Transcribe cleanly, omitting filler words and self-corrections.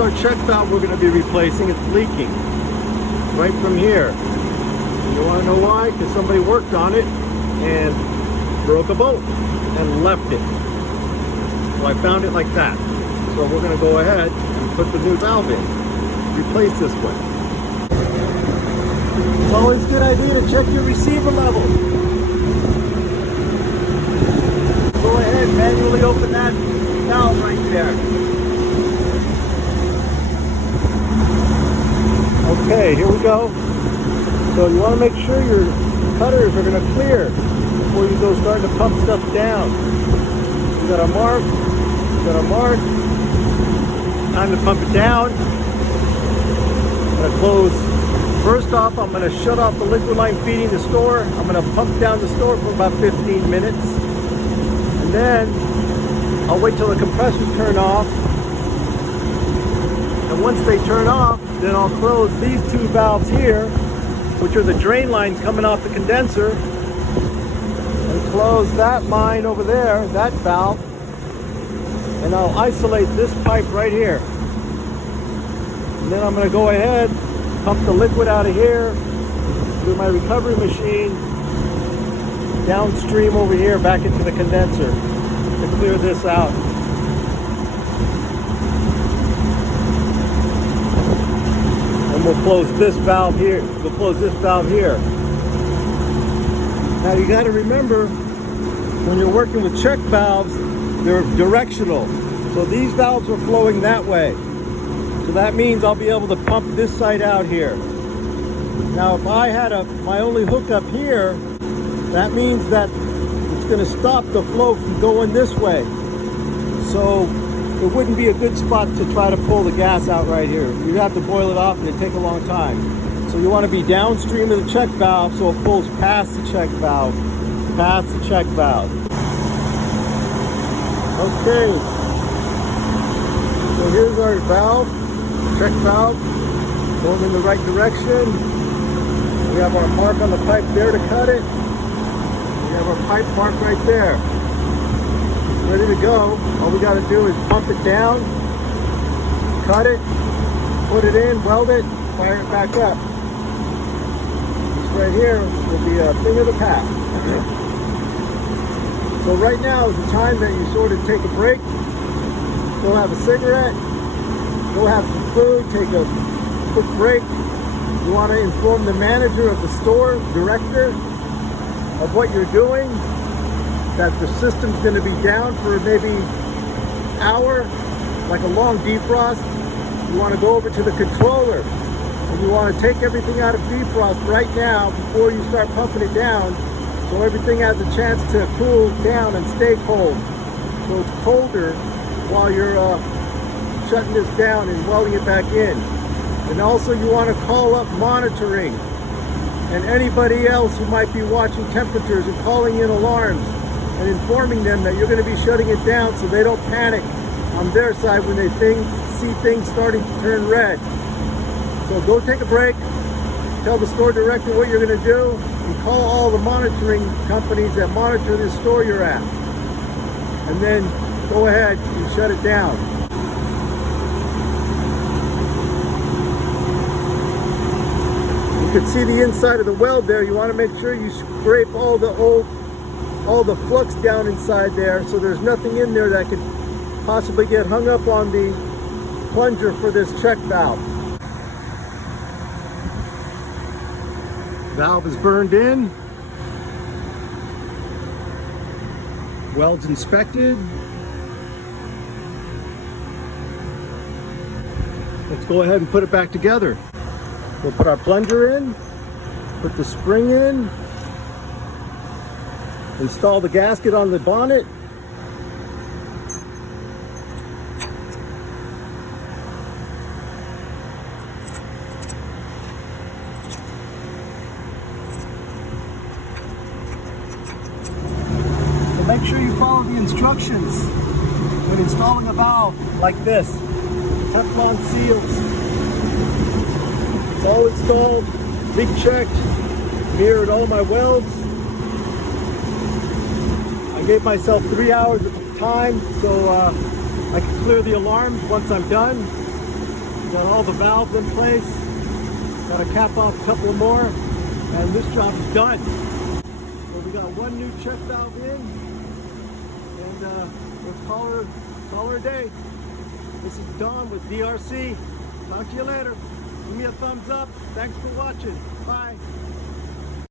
our check valve we're going to be replacing. It's leaking right from here. You want to know why? Because somebody worked on it and broke a bolt and left it. So I found it like that. So we're going to go ahead and put the new valve in. Replace this one. It's always a good idea to check your receiver level. Go ahead, manually open that valve right there. Okay, here we go. So you want to make sure your cutters are going to clear before you go starting to pump stuff down. You got a mark. You got a mark. Time to pump it down. I'm going to close. First off, I'm going to shut off the liquid line feeding the store. I'm going to pump down the store for about 15 minutes. And then I'll wait till the compressors turn off. And once they turn off, then I'll close these two valves here, which are the drain lines coming off the condenser, and close that line over there, that valve, and I'll isolate this pipe right here. And then I'm going to go ahead, pump the liquid out of here through my recovery machine downstream over here back into the condenser to clear this out. And we'll close this valve here. We'll close this valve here. Now you got to remember, when you're working with check valves, they're directional. So these valves are flowing that way. So that means I'll be able to pump this side out here. Now if I had my only hookup here, that means that it's going to stop the flow from going this way. So it wouldn't be a good spot to try to pull the gas out right here. You'd have to boil it off and it'd take a long time. So you want to be downstream of the check valve so it pulls past the check valve. Past the check valve. Okay. So here's our valve, check valve, going in the right direction. We have our mark on the pipe there to cut it. We have our pipe mark right there. Ready to go. All we got to do is pump it down, cut it, put it in, weld it, fire it back up. This right here will be a thing of the past. So right now is the time that you sort of take a break, go have a cigarette, go have some food, take a quick break. You want to inform the manager of the store, director, of what you're doing, that the system's going to be down for maybe an hour, like a long defrost. You want to go over to the controller and you want to take everything out of defrost right now before you start pumping it down, so everything has a chance to cool down and stay cold. So it's colder while you're shutting this down and welding it back in. And also you want to call up monitoring and anybody else who might be watching temperatures and calling in alarms and informing them that you're going to be shutting it down so they don't panic on their side when they see things starting to turn red. So go take a break, tell the store director what you're going to do, and call all the monitoring companies that monitor this store you're at. And then go ahead and shut it down. You can see the inside of the weld there. You want to make sure you scrape all the flux down inside there so there's nothing in there that could possibly get hung up on the plunger for this check valve. Valve is burned in. Welds inspected. Let's go ahead and put it back together. We'll put our plunger in, put the spring in, install the gasket on the bonnet. So make sure you follow the instructions when installing a valve like this. Teflon seals. It's all installed, leak checked, mirrored all my welds. I gave myself 3 hours of time so I can clear the alarms once I'm done. Got all the valves in place. Got to cap off a couple more, and this job is done. So we got one new check valve in, and we'll call her a day. This is Don with DRC. Talk to you later. Give me a thumbs up. Thanks for watching. Bye.